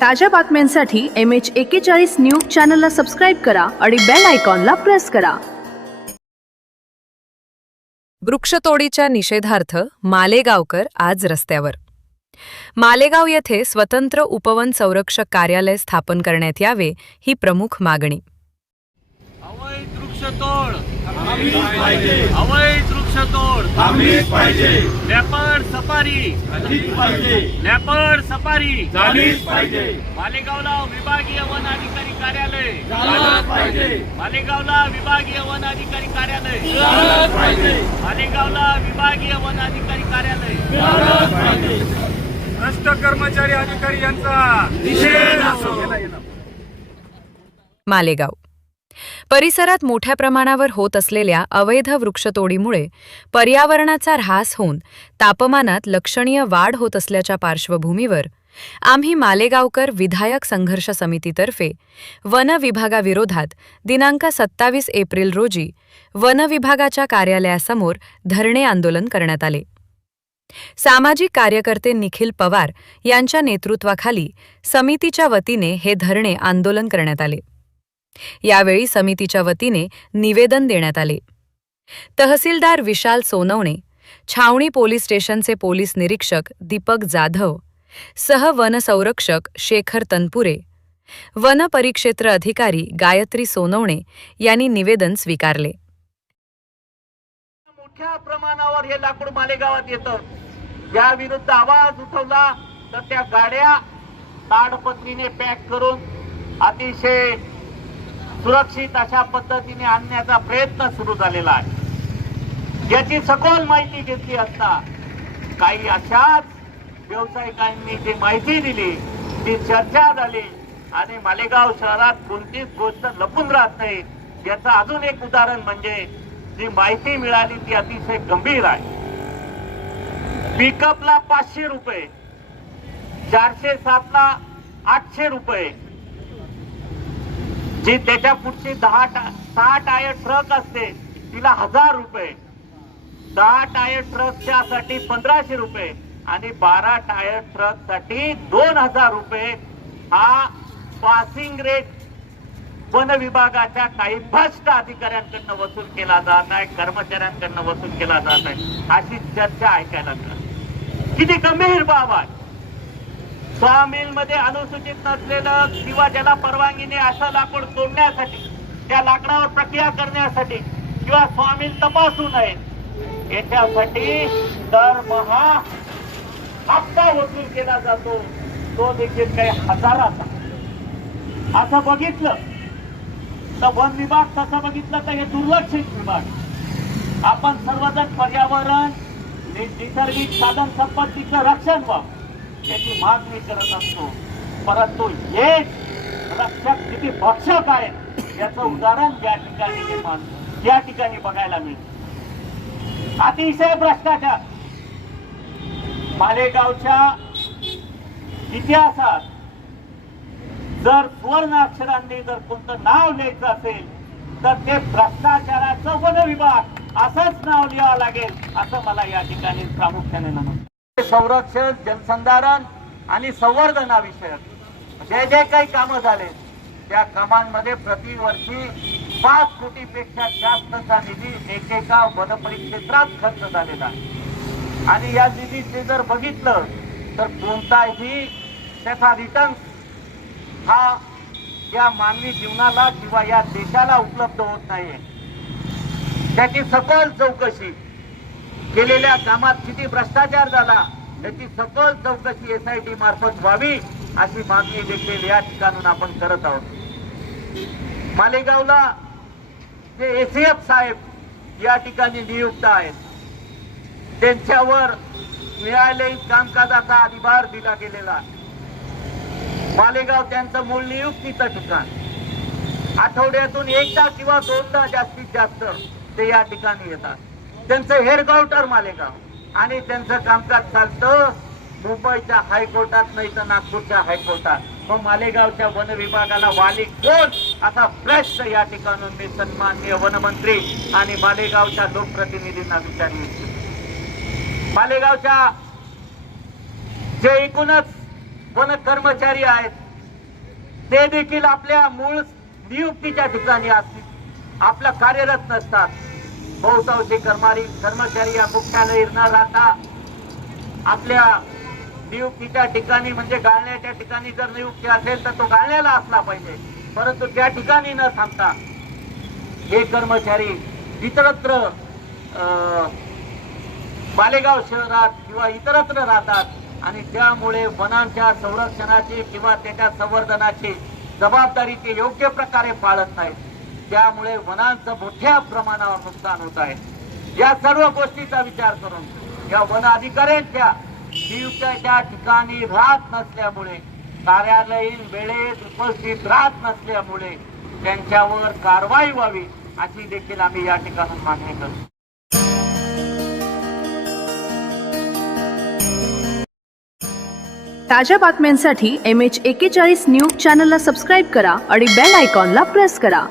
ताज्या बातम्यांसाठी MH41 news चॅनलला सबस्क्राईब करा आणि बेल आयकॉनला प्रेस करा. वृक्षतोडीच्या निषेधार्थ मालेगावकर आज रस्त्यावर. मालेगाव येथे स्वतंत्र उपवन संरक्षक कार्यालय स्थापन करण्यात यावे ही प्रमुख मागणी. अवैध वृक्षतोड थांबलीच पाहिजे. अवैध वृक्षतोड थांबलीच पाहिजे. लेपर्ड सफारी झालीच पाहिजे. लेपर्ड सफारी झालीच पाहिजे. मालेगावला विभागीय वन अधिकारी कार्यालय झालंच पाहिजे. मालेगावला विभागीय वन अधिकारी कार्यालय झालंच पाहिजे. मालेगावला विभागीय वन अधिकारी कार्यालय झालंच पाहिजे. भ्रष्ट कर्मचारी अधिकारी यांचा निषेध असो. मालेगाव परिसरात मोठ्या प्रमाणावर होत असलेल्या अवैध वृक्षतोडीमुळे पर्यावरणाचा ऱ्हास होऊन तापमानात लक्षणीय वाढ होत असल्याच्या पार्श्वभूमीवर आम्ही मालेगावकर विधायक संघर्ष समितीतर्फे वन विभागाविरोधात दिनांक 27 एप्रिल रोजी वन विभागाच्या कार्यालयासमोर धरणे आंदोलन करण्यात आले. सामाजिक कार्यकर्ते निखिल पवार यांच्या नेतृत्वाखाली समितीच्या वतीने हे धरणे आंदोलन करण्यात आले. यावेळी समितीच्या वतीने निवेदन देण्यात आले. तहसीलदार विशाल सोनवणे, छावणी पोलीस स्टेशनचे पोलीस निरीक्षक दीपक जाधव, सह वनसंरक्षक शेखर तनपुरे, वन परिक्षेत्र अधिकारी गायत्री सोनवणे यांनी निवेदन स्वीकारले. मोठ्या प्रमाणावर हे लाकूड मालेगावात येतं. या विरुद्ध आवाज उठवला तर त्या गाड्या ताडपत्रीने पॅक करून अतिशय सुरक्षित अशा पद्धतीने आणण्याचा प्रयत्न सुरू झालेला आहे. याची सखोल माहिती घेतली असता काही अशाच व्यावसायिकांनी जी माहिती दिली ती चर्चा झाली आणि मालेगाव शहरात कोणतीच गोष्ट लपून राहत नाही. याचं अजून एक उदाहरण म्हणजे जी माहिती मिळाली ती अतिशय गंभीर आहे. पिकअपला 500 रुपये, 407 ला 800 रुपये, जी त्याच्या पुढची 6 टायर ट्रक असते तिला 1000 रुपये, 10 टायर ट्रकच्या साठी 1500 रुपये आणि 12 टायर ट्रक साठी 2000 रुपये हा पासिंग रेट वन विभागाच्या काही भ्रष्ट अधिकाऱ्यांकडनं वसूल केला जात आहे, कर्मचाऱ्यांकडनं वसूल केला जात आहे. अशी चर्चा ऐकायला मिळाली. किती गंभीर बाब आहे. सॉमिल मध्ये अनुसूचित नसलेलं किंवा ज्याला परवानगी नाही असं लाकूड तोडण्यासाठी, त्या लाकडावर प्रक्रिया करण्यासाठी किंवा सॉमिल तपासू नये याच्यासाठी दरमहा हप्ता वसूल केला जातो. तो देखील काही हजाराचा. असं बघितलं तर वन विभाग, तसं बघितलं तर हे दुर्लक्षित विभाग. आपण सर्वजण पर्यावरण, नैसर्गिक साधन संपत्तीचं रक्षण व्हावं याची मागणी करत असतो. परंतु हे रक्षक किती भक्षक आहेत याचं उदाहरण या ठिकाणी बघायला मिळतं. अतिशय भ्रष्टाचार. मालेगावच्या इतिहासात जर सुवर्ण अक्षरांनी जर कोणतं नाव लिहायचं असेल तर ते भ्रष्टाचाराचं वन विभाग असंच नाव लिहावं लागेल असं मला या ठिकाणी प्रामुख्याने नमूद. संरक्षण, जलसंधारण आणि संवर्धनाविषयक जे जे काही कामं झाले त्या कामांमध्ये प्रतिवर्षी 5 कोटीपेक्षा जास्तचा निधी एकेका वन परिक्षेत्रात खर्च झालेला आहे. आणि या निधीचे जर बघितलं तर कोणताही त्याचा रिटर्न हा या मानवी जीवनाला किंवा या देशाला उपलब्ध होत नाहीये. त्याची सखोल चौकशी, केलेल्या कामात किती भ्रष्टाचार झाला याची सखोल चौकशी SIT मार्फत व्हावी अशी मागणी देखील या ठिकाणून आपण करत आहोत. मालेगावला जे ACF साहेब या ठिकाणी नियुक्त आहेत त्यांच्यावर न्यायालयीन कामकाजाचा अधिभार दिला गेलेला आहे. मालेगाव त्यांचं मूळ नियुक्तीचं ठिकाण. आठवड्यातून एकदा किंवा 2दा जास्तीत जास्त ते या ठिकाणी येतात. त्यांचं हेडक्वार्टर मालेगाव आणि त्यांचं कामकाज चालतं मुंबईच्या हायकोर्टात नाही तर नागपूरच्या हायकोर्टात. मग मालेगावच्या वन विभागाला वाली कोण असा प्रश्न या ठिकाणून मी सन्माननीय वनमंत्री आणि मालेगावच्या लोकप्रतिनिधींना विचारले. मालेगावच्या जे एकूणच वन कर्मचारी आहेत ते देखील आपल्या मूळ नियुक्तीच्या ठिकाणी असतील, आपल्या कार्यरत नसतात. बहुतांशी कर्मचारी या मुख्यालयात न राहता आपल्या नियुक्तीच्या ठिकाणी म्हणजे गाळण्याच्या ठिकाणी जर नियुक्ती असेल तर तो गाळण्याला असला पाहिजे, परंतु त्या ठिकाणी न थांबता हे कर्मचारी इतरत्र मालेगाव शहरात किंवा इतरत्र राहतात आणि त्यामुळे वनांच्या संरक्षणाची किंवा त्याच्या संवर्धनाची जबाबदारी ते योग्य प्रकारे पाळत नाहीत. त्यामुळे वनांचं मोठ्या प्रमाणावर नुकसान होत आहे. या सर्व गोष्टीचा विचार करून या वन अधिकाऱ्यांच्या नियुक्त्याच्या ठिकाणी राहत नसल्यामुळे, कार्यालयीन वेळेत उपस्थित राहत नसल्यामुळे त्यांच्यावर कारवाई व्हावी अशी देखील आम्ही या ठिकाणी मागणी करतो. ताज्या बातम्यांसाठी MH41 न्यूज चॅनलला सबस्क्राईब करा आणि बेल आयकॉनला प्रेस करा.